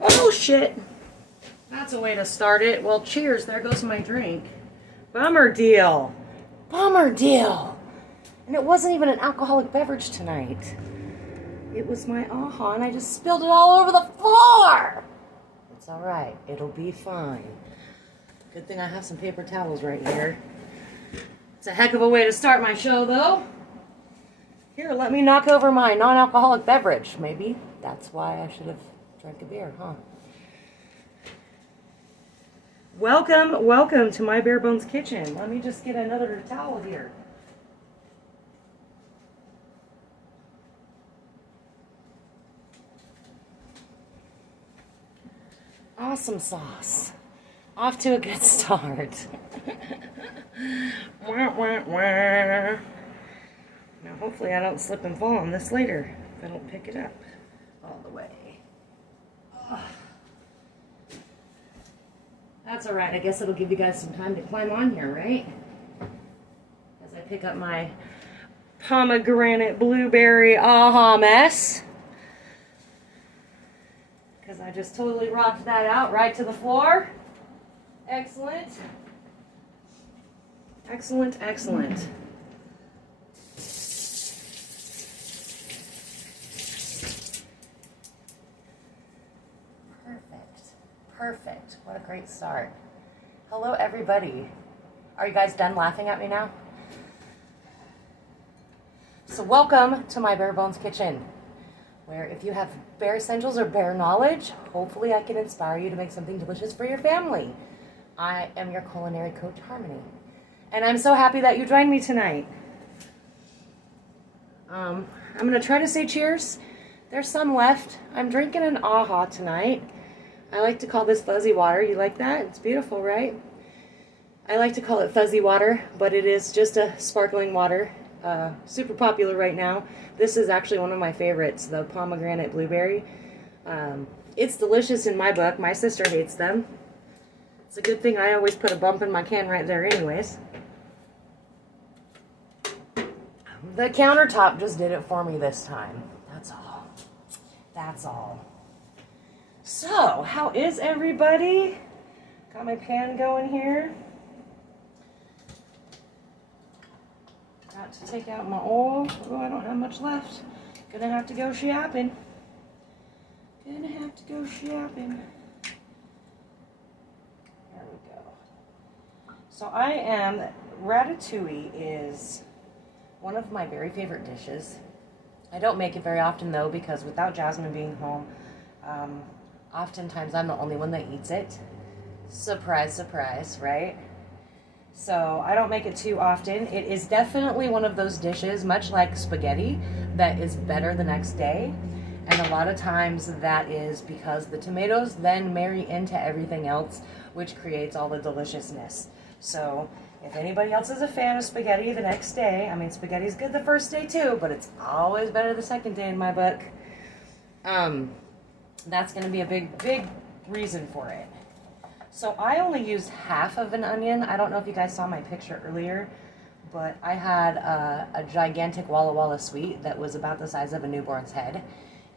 Oh shit. That's a way to start it. Well, cheers. There goes my drink. Bummer deal. Bummer deal. And it wasn't even an alcoholic beverage tonight. It was my aha, and I just spilled it all over the floor. It's all right. It'll be fine. Good thing I have some paper towels right here. It's a heck of a way to start my show, though. Here, let me knock over my non-alcoholic beverage. Maybe that's why I should have drank a beer, huh? Welcome to my Bare Bones Kitchen. Let me just get another towel here. Awesome sauce. Off to a good start. Wah, wah, wah. Now hopefully I don't slip and fall on this later if I don't pick it up all the way. Ugh. That's alright. I guess it'll give you guys some time to climb on here, right? As I pick up my pomegranate blueberry aha mess. Because I just totally rocked that out right to the floor. Excellent. Excellent, excellent. Perfect. What a great start. Hello, everybody. Are you guys done laughing at me now? So welcome to my Bare Bones Kitchen, where if you have bare essentials or bare knowledge, hopefully I can inspire you to make something delicious for your family. I am your culinary coach, Harmony, and I'm so happy that you joined me tonight. I'm going to try to say cheers. There's some left. I'm drinking an aha tonight. I like to call this fuzzy water. You like that? It's beautiful, right? I like to call it fuzzy water, but it is just a sparkling water. Super popular right now. This is actually one of my favorites, the pomegranate blueberry. It's delicious in my book. My sister hates them. It's a good thing I always put a bump in my can right there anyways. The countertop just did it for me this time. That's all. That's all. So, how is everybody? Got my pan going here. Got to take out my oil. Oh, I don't have much left. Gonna have to go shopping. Gonna have to go shopping. There we go. So Ratatouille is one of my very favorite dishes. I don't make it very often though, because without Jasmine being home, oftentimes I'm the only one that eats it. Surprise, surprise, right? So I don't make it too often. It is definitely one of those dishes, much like spaghetti, that is better the next day. And a lot of times that is because the tomatoes then marry into everything else, which creates all the deliciousness. So if anybody else is a fan of spaghetti the next day, I mean, spaghetti's good the first day too, but it's always better the second day in my book. That's going to be a big reason for it. So I only used half of an onion. I don't know if you guys saw my picture earlier, but I had a gigantic Walla Walla sweet that was about the size of a newborn's head.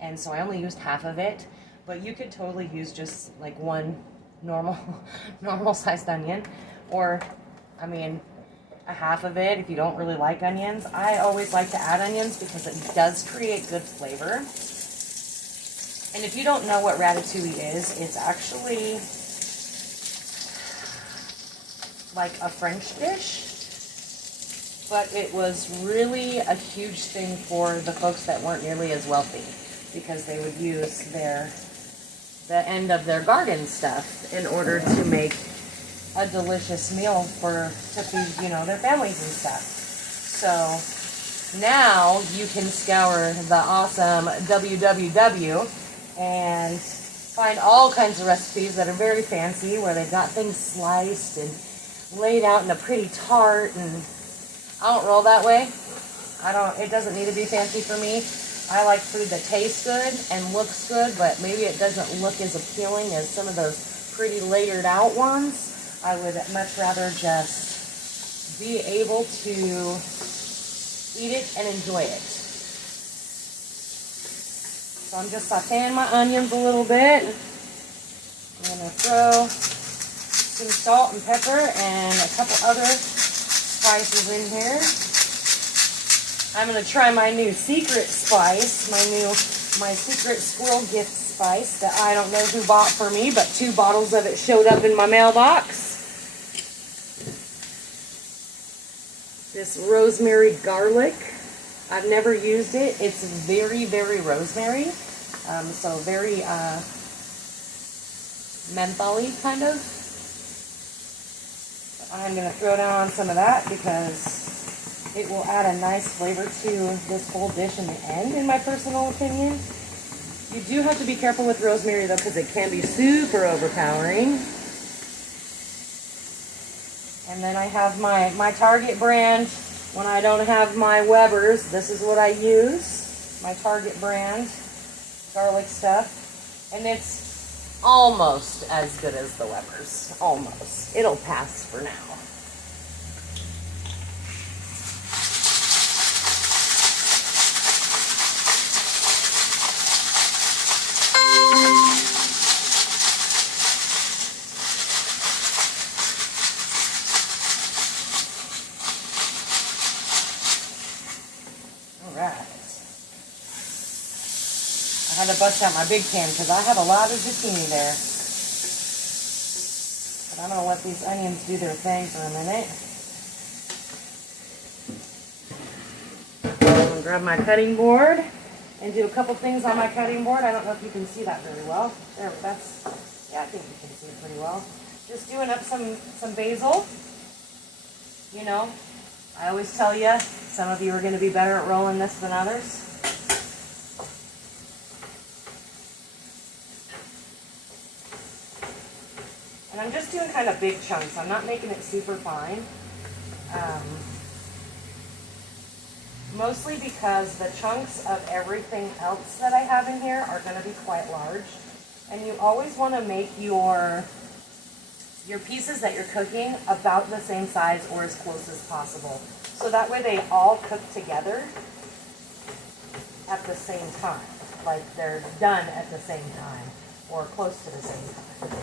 And so I only used half of it, but you could totally use just like one normal sized onion, or, I mean, a half of it if you don't really like onions. I always like to add onions because it does create good flavor. And if you don't know what ratatouille is, it's actually like a French dish, but it was really a huge thing for the folks that weren't nearly as wealthy, because they would use the end of their garden stuff in order to make a delicious meal to feed, their families and stuff. So now you can scour the awesome www and find all kinds of recipes that are very fancy, where they've got things sliced and laid out in a pretty tart, and I don't roll that way. It doesn't need to be fancy for me. I like food that tastes good and looks good, but maybe it doesn't look as appealing as some of those pretty layered out ones. I would much rather just be able to eat it and enjoy it. So I'm just sauteing my onions a little bit. I'm going to throw some salt and pepper and a couple other spices in here. I'm going to try my new secret spice, my secret squirrel gift spice that I don't know who bought for me, but 2 bottles of it showed up in my mailbox. This rosemary garlic. I've never used it. It's very, very rosemary. So very mentholy kind of. I'm going to throw down some of that because it will add a nice flavor to this whole dish in the end, in my personal opinion. You do have to be careful with rosemary though, because it can be super overpowering. And then I have my Target brand. When I don't have my Weber's, this is what I use. My Target brand garlic stuff. And it's almost as good as the Weber's. Almost. It'll pass for now. I had to bust out my big can because I have a lot of zucchini there. But I'm going to let these onions do their thing for a minute. I'm going to grab my cutting board and do a couple things on my cutting board. I don't know if you can see that very well. There, yeah, I think you can see it pretty well. Just doing up some basil. You know, I always tell you, some of you are going to be better at rolling this than others. And I'm just doing kind of big chunks. I'm not making it super fine. Mostly because the chunks of everything else that I have in here are going to be quite large. And you always want to make your pieces that you're cooking about the same size or as close as possible. So that way they all cook together at the same time. Like they're done at the same time or close to the same time.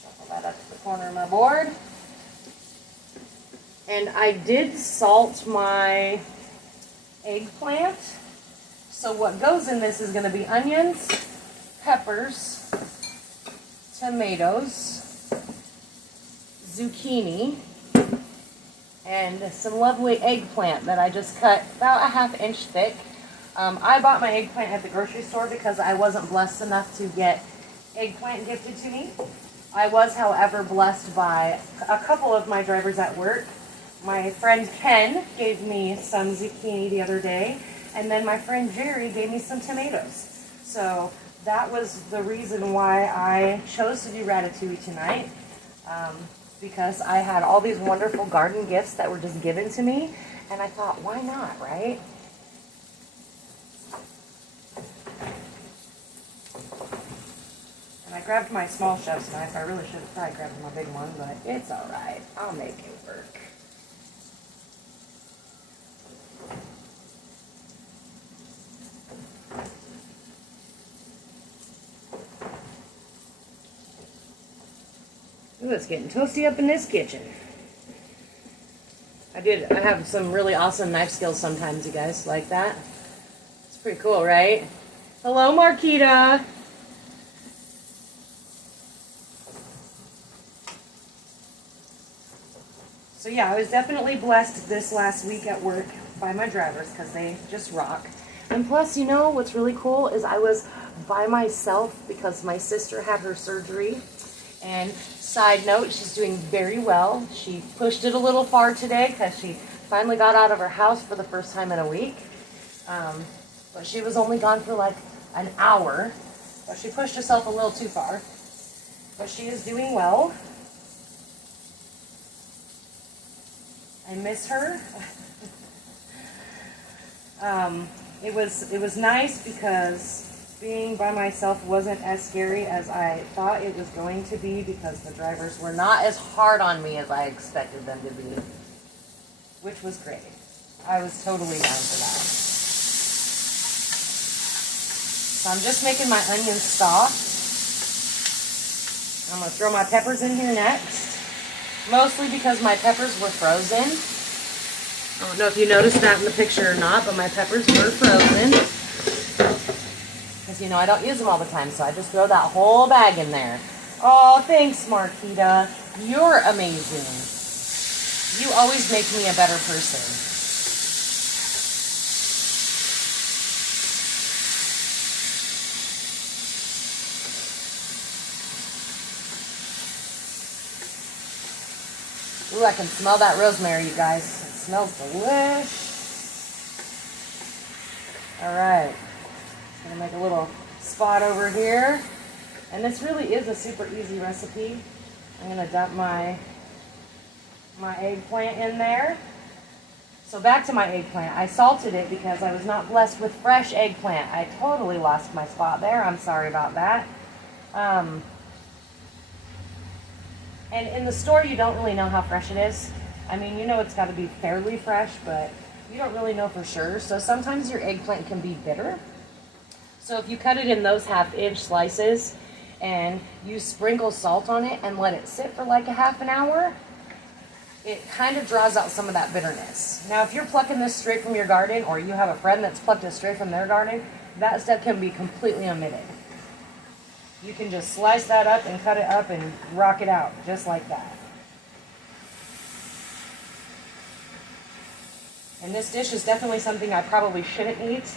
Shuffle that up to the corner of my board. And I did salt my eggplant. So what goes in this is going to be onions, peppers, tomatoes, zucchini, and some lovely eggplant that I just cut about a 1/2 inch thick. I bought my eggplant at the grocery store because I wasn't blessed enough to get eggplant gifted to me. I was, however, blessed by a couple of my drivers at work. My friend Ken gave me some zucchini the other day, and then my friend Jerry gave me some tomatoes. So that was the reason why I chose to do Ratatouille tonight, because I had all these wonderful garden gifts that were just given to me, and I thought, why not, right? And I grabbed my small chef's knife. I really should have probably grabbed my big one, but it's all right. I'll make it work. Ooh, it's getting toasty up in this kitchen. I have some really awesome knife skills sometimes, you guys, like that. It's pretty cool, right? Hello, Marquita. So yeah, I was definitely blessed this last week at work by my drivers because they just rock. And plus, you know, what's really cool is I was by myself because my sister had her surgery. And side note, she's doing very well. She pushed it a little far today because she finally got out of her house for the first time in a week. But she was only gone for like an hour. But she pushed herself a little too far. But she is doing well. I miss her. It was nice because being by myself wasn't as scary as I thought it was going to be because the drivers were not as hard on me as I expected them to be. which was great. I was totally down for that. So I'm just making my onions soft. I'm going to throw my peppers in here next, mostly because my peppers were frozen. I don't know if you noticed that in the picture or not, but my peppers were frozen. Because, you know, I don't use them all the time, so I just throw that whole bag in there. Oh, thanks, Marquita. You're amazing. You always make me a better person. Ooh, I can smell that rosemary, you guys. It smells delish. Alright. I'm going to make a little spot over here. And this really is a super easy recipe. I'm going to dump my eggplant in there. So back to my eggplant. I salted it because I was not blessed with fresh eggplant. I totally lost my spot there. I'm sorry about that. And in the store, you don't really know how fresh it is. I mean, you know it's got to be fairly fresh, but you don't really know for sure. So sometimes your eggplant can be bitter. So if you cut it in those 1/2-inch slices and you sprinkle salt on it and let it sit for like a half an hour, it kind of draws out some of that bitterness. Now, if you're plucking this straight from your garden, or you have a friend that's plucked it straight from their garden, that step can be completely omitted. You can just slice that up and cut it up and rock it out, just like that. And this dish is definitely something I probably shouldn't eat,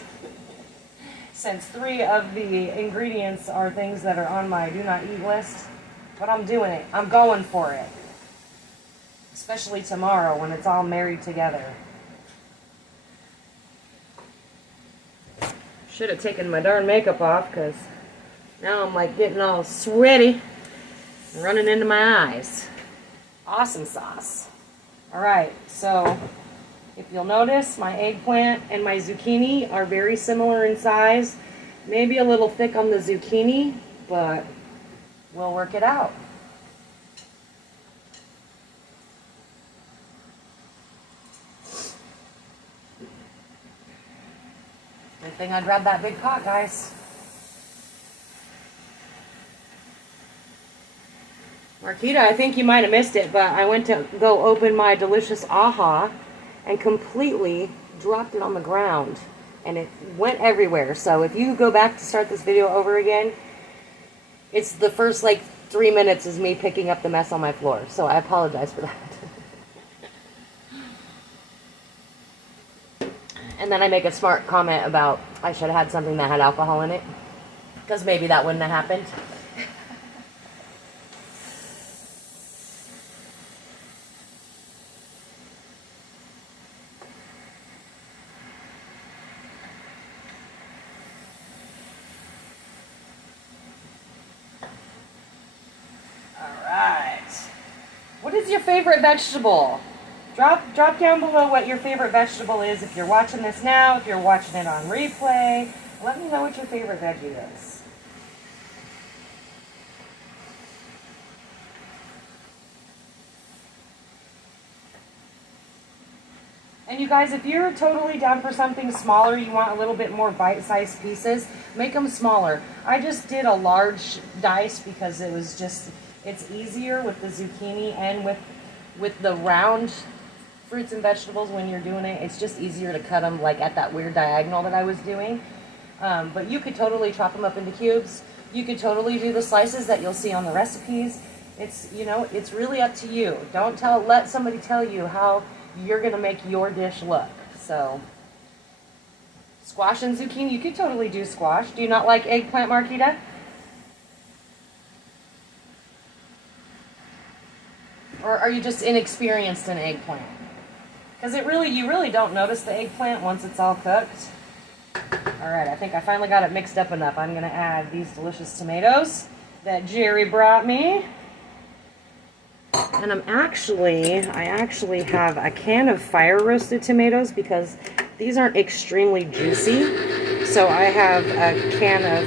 since 3 of the ingredients are things that are on my do not eat list. But I'm doing it. I'm going for it. Especially tomorrow when it's all married together. Should have taken my darn makeup off, because now I'm like getting all sweaty and running into my eyes. Awesome sauce. Alright, so if you'll notice, my eggplant and my zucchini are very similar in size. Maybe a little thick on the zucchini, but we'll work it out. Good thing I grabbed that big pot, guys. Marquita, I think you might have missed it, but I went to go open my delicious AHA and completely dropped it on the ground. And it went everywhere. So if you go back to start this video over again, it's the first like 3 minutes is me picking up the mess on my floor. So I apologize for that. And then I make a smart comment about I should have had something that had alcohol in it, because maybe that wouldn't have happened. What is your favorite vegetable? Drop down below what your favorite vegetable is. If you're watching this now, if you're watching it on replay, let me know what your favorite veggie is. And you guys, if you're totally down for something smaller, you want a little bit more bite-sized pieces, make them smaller. I just did a large dice because it was just, it's easier with the zucchini and with the round fruits and vegetables when you're doing it. It's just easier to cut them like at that weird diagonal that I was doing. But you could totally chop them up into cubes. You could totally do the slices that you'll see on the recipes. It's, you know, it's really up to you. Let somebody tell you how you're gonna make your dish look. So, squash and zucchini, you could totally do squash. Do you not like eggplant, Marquita? Or are you just inexperienced in eggplant? Because you really don't notice the eggplant once it's all cooked. Alright, I think I finally got it mixed up enough. I'm going to add these delicious tomatoes that Jerry brought me. And I actually have a can of fire roasted tomatoes because these aren't extremely juicy. So I have a can of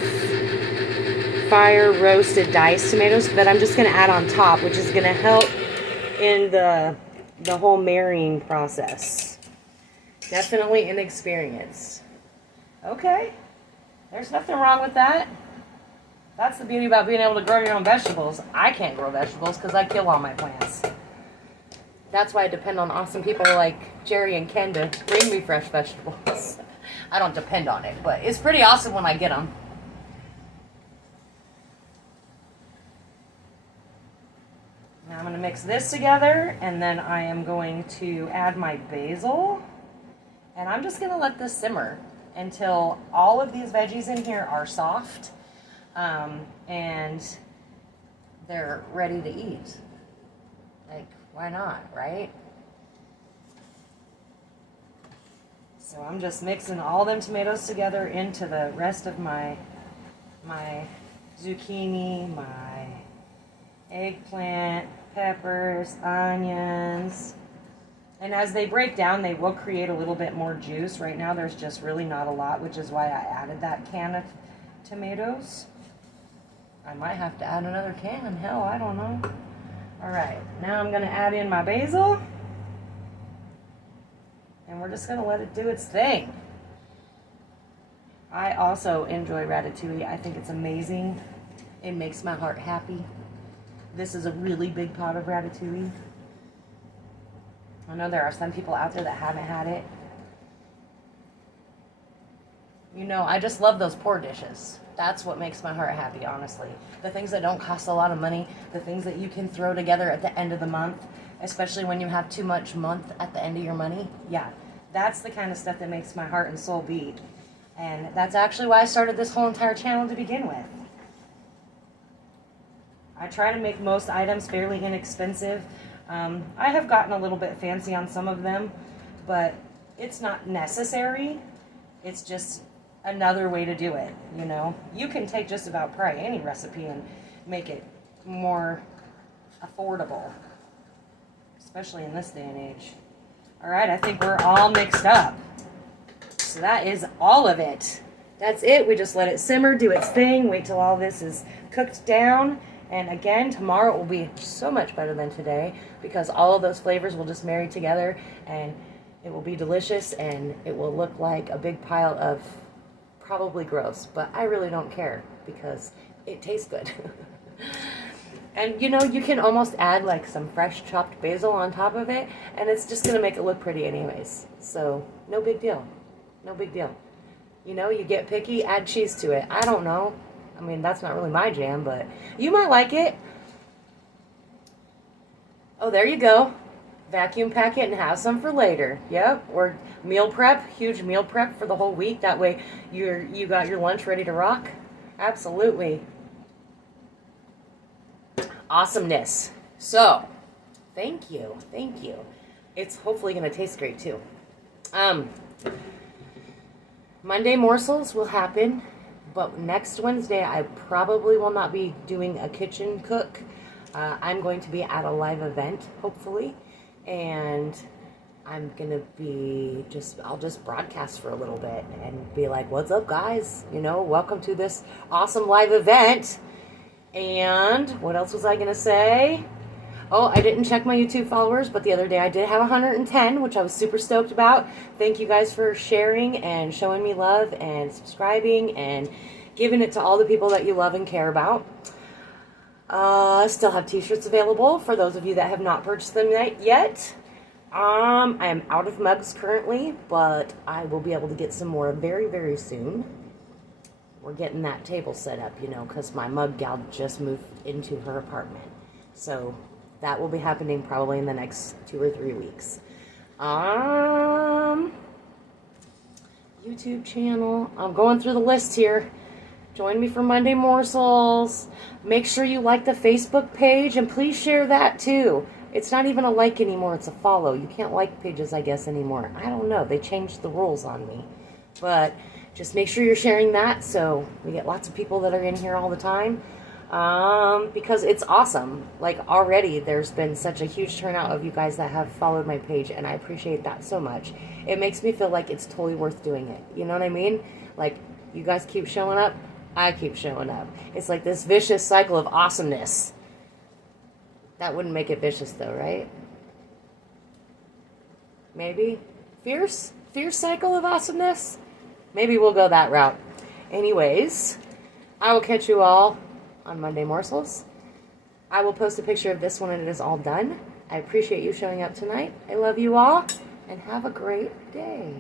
fire roasted diced tomatoes that I'm just going to add on top, which is going to help in the the whole marrying process. Definitely inexperienced. Okay. There's nothing wrong with that. That's the beauty about being able to grow your own vegetables. I can't grow vegetables because I kill all my plants. That's why I depend on awesome people like Jerry and Ken to bring me fresh vegetables. I don't depend on it, but it's pretty awesome when I get them. Now I'm going to mix this together, and then I am going to add my basil. And I'm just going to let this simmer until all of these veggies in here are soft and they're ready to eat. Like, why not, right? So I'm just mixing all them tomatoes together into the rest of my zucchini, my eggplant, peppers, onions. And as they break down, they will create a little bit more juice. Right now there's just really not a lot, which is why I added that can of tomatoes. I might have to add another can. Hell, I don't know. All right, now I'm going to add in my basil. And we're just going to let it do its thing. I also enjoy Ratatouille. I think it's amazing. It makes my heart happy. This is a really big pot of Ratatouille. I know there are some people out there that haven't had it. You know, I just love those pour dishes. That's what makes my heart happy, honestly. The things that don't cost a lot of money, the things that you can throw together at the end of the month, especially when you have too much month at the end of your money. Yeah, that's the kind of stuff that makes my heart and soul beat. And that's actually why I started this whole entire channel to begin with. I try to make most items fairly inexpensive. I have gotten a little bit fancy on some of them, but it's not necessary. It's just another way to do it, you know. You can take just about probably any recipe and make it more affordable, especially in this day and age. All right, I think we're all mixed up. So that is all of it. That's it. We just let it simmer, do its thing, wait till all this is cooked down. And again, tomorrow will be so much better than today because all of those flavors will just marry together and it will be delicious and it will look like a big pile of probably gross, but I really don't care because it tastes good. And you know, you can almost add like some fresh chopped basil on top of it and it's just going to make it look pretty anyways. So no big deal. No big deal. You know, you get picky, add cheese to it. I don't know. I mean, that's not really my jam, but you might like it. Oh, there you go. Vacuum pack it and have some for later. Yep. Or meal prep, huge meal prep for the whole week. That way you got your lunch ready to rock. Absolutely. Awesomeness. So, thank you. Thank you. It's hopefully going to taste great too. Monday morsels will happen. But next Wednesday, I probably will not be doing a kitchen cook. I'm going to be at a live event, hopefully. And I'm going to be I'll just broadcast for a little bit and be like, what's up, guys? You know, welcome to this awesome live event. And what else was I going to say? Oh, I didn't check my YouTube followers, but the other day I did have 110, which I was super stoked about. Thank you guys for sharing and showing me love and subscribing and giving it to all the people that you love and care about. I still have t-shirts available for those of you that have not purchased them yet. I am out of mugs currently, but I will be able to get some more very, very soon. We're getting that table set up, you know, because my mug gal just moved into her apartment. So that will be happening probably in the next 2 or 3 weeks. YouTube channel. I'm going through the list here. Join me for Monday Morsels. Make sure you like the Facebook page and please share that too. It's not even a like anymore, it's a follow. You can't like pages, I guess, anymore. I don't know. They changed the rules on me. But just make sure you're sharing that so we get lots of people that are in here all the time. Because it's awesome. Like, already there's been such a huge turnout of you guys that have followed my page, and I appreciate that so much. It makes me feel like it's totally worth doing it. You know what I mean? Like, you guys keep showing up, I keep showing up. It's like this vicious cycle of awesomeness. That wouldn't make it vicious though, right? Maybe fierce cycle of awesomeness. Maybe we'll go that route. Anyways, I will catch you all on Monday Morsels. I will post a picture of this when it is all done. I appreciate you showing up tonight. I love you all, and have a great day.